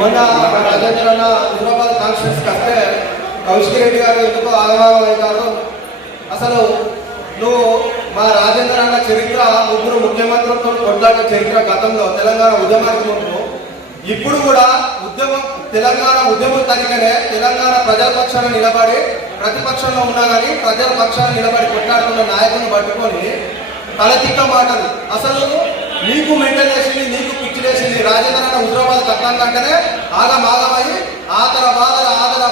మొన్న రాజేంద్ర హైదరాబాద్ కాన్స్టిట్యూన్సీకి వస్తే కౌశిక్ రెడ్డి గారు ఎందుకో ఆగమాగం అవుతారు. అసలు నువ్వు మా రాజేంద్ర అన్న చరిత్ర ముగ్గురు ముఖ్యమంత్రులతో కొట్లాడిన చరిత్ర గతంలో తెలంగాణ ఉద్యమానికి ముందు ఇప్పుడు కూడా తెలంగాణ ఉద్యమం తనిఖనే తెలంగాణ ప్రజల పక్షాన నిలబడి ప్రతిపక్షంలో ఉన్నా కానీ ప్రజల పక్షాన నిలబడి కొట్లాడుతున్న నాయకులను పట్టుకొని తలతిక్క మాటలు. అసలు నీకు మెంటల్ వేసింది, నీకు పిచ్చి వేసింది. రాజేంద్ర అన్న హుజరాబాద్ కట్టాలంటేనే ఆగమాగమై ఆదర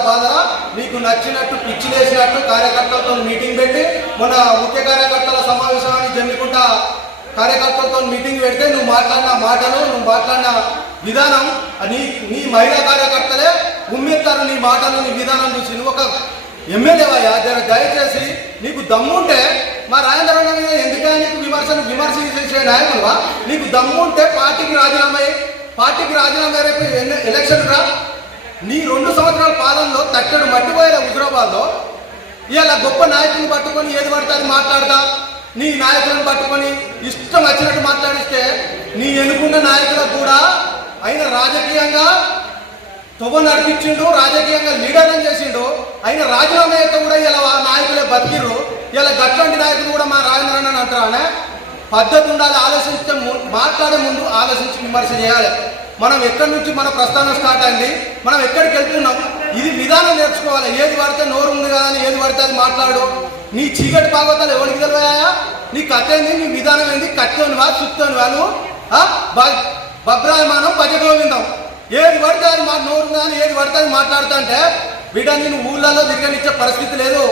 బాధల నీకు నచ్చినట్టు పిచ్చి వేసినట్టు కార్యకర్తలతో మీటింగ్ పెట్టి మొన్న ముఖ్య కార్యకర్తల సమావేశాన్ని జమ్మికుంటా కార్యకర్తలతో మీటింగ్ పెడితే నువ్వు మాట్లాడిన మాటలు, నువ్వు మాట్లాడిన విధానం నీ మహిళా కార్యకర్తలే ఉమ్మెత్తారు. నీ మాటలు, నీ విధానం చూసి నువ్వు ఒక ఎమ్మెల్యేవయ్యా, దయచేసి నీకు దమ్ముంటే మా రాజేంద్ర అన్న మీద ఎందుకని నీకు విమర్శించే నాయకులువా? నీకు దమ్ముంటే పార్టీకి రాజీనామా రేపు ఎలక్షన్ రా. నీ 2 సంవత్సరాల పాలనలో తట్టడు మట్టిపోయేలా హుజరాబాద్లో ఇవాళ గొప్ప నాయకులను పట్టుకొని ఏది పడితే అది మాట్లాడతా, నీ నాయకులను పట్టుకొని ఇష్టం వచ్చినట్టు మాట్లాడిస్తే నీ ఎన్నుకున్న నాయకులకు కూడా ఆయన రాజకీయంగా తొవ్వ నడిపించిండు, రాజకీయంగా లీడర్లను చేసిండు. ఆయన రాజీనామా అయితే కూడా ఇలా నాయకులే బతికిరు. ఇలా గట్లాంటి నాయకులు కూడా మా రాజేంద్ర అన్న అంటారా? పద్ధతి ఉండాలి. ఆలోచించే మాట్లాడే ముందు ఆలోచించి విమర్శ చేయాలి. మనం ఎక్కడి నుంచి మన ప్రస్థానం స్టార్ట్ అయింది, మనం ఎక్కడికి వెళ్తున్నాం, ఇది విధానం నేర్చుకోవాలి. ఏది పడితే నోరు ఉంది కదా అని ఏది పడితే అది మాట్లాడు. నీ చీకటి భాగవతాలు ఎవరికి తెలియయా? నీ కథ ఏంది, నీ విధానం ఏంది? కట్టోనివా చుట్టోనివా? నువ్వు బబ్రాయమానం భజగోవిందం ఏది పడితే అది నోరు కానీ ఏది పడితే అది మాట్లాడుతా అంటే బిడ్డ నేను ఊళ్ళల్లో తిరగనిచ్చే పరిస్థితి లేదు.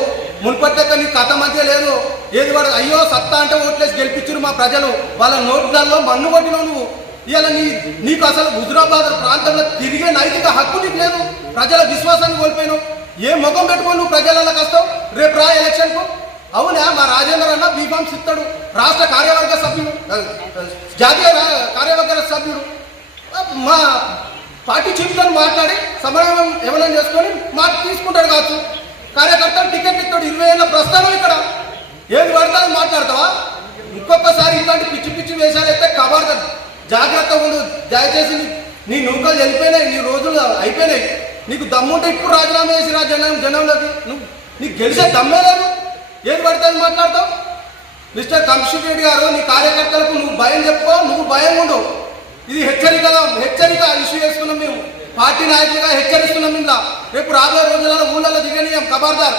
మున్పట్లక నీ కథ మధ్య లేదు. ఏది పడ అయ్యో సత్తా అంటే ఓట్లేసి గెలిపించురు మా ప్రజలు, వాళ్ళ నోట్లలో మన్ను కొట్టినావు నువ్వు. ఇవాళ నీకు అసలు హుజరాబాద్ ప్రాంతంలో తిరిగే నైతిక హక్కు నీకు లేదు. ప్రజల విశ్వాసాన్ని కోల్పోయినావు. ఏ ముఖం పెట్టుకొని నువ్వు ప్రజలకి వస్తావు? రేపు రా ఎలక్షన్కు. అవునా? మా రాజేంద్ర అన్న బీఫామ్స్ ఇస్తాడు, రాష్ట్ర కార్యవర్గ సభ్యుడు, జాతీయ కార్యవర్గ సభ్యుడు. మా పార్టీ చీఫ్తో మాట్లాడి సమన్వయం ఏమైనా చేసుకొని మాట తీసుకుంటాడు కావచ్చు. కార్యకర్తలు టికెట్ ఇస్తాడు. 20 ఏళ్ళ ప్రస్థానం ఇక్కడ. ఏది పడితే అది మాట్లాడతావా? ఇంకొకసారి ఇట్లాంటి పిచ్చి పిచ్చి వేషాలు అయితే కబర్దార్ జాగ్రత్తగా ఉండు. దయచేసి నీ నూకలు వెళ్ళిపోయినాయి, నీ రోజులు అయిపోయినాయి. నీకు దమ్ముంటే ఇప్పుడు రాజీనామా చేసి రా జనంలోకి. నీకు గెలిచే దమ్మే లేదు. ఏది పడితే అది మాట్లాడతావు? మిస్టర్ కౌశిక్ రెడ్డి గారు, నీ కార్యకర్తలకు నువ్వు భయం చెప్పుకో, నువ్వు భయం ఉండు. ఇది హెచ్చరిక ఇష్యూ చేసుకున్నాం మేము. పార్టీ నాయకులుగా హెచ్చరిస్తున్నాం. ఇంట్లో రేపు రాబోయే రోజులలో ఊళ్ళలో దిగనీయం. ఖబర్దార్.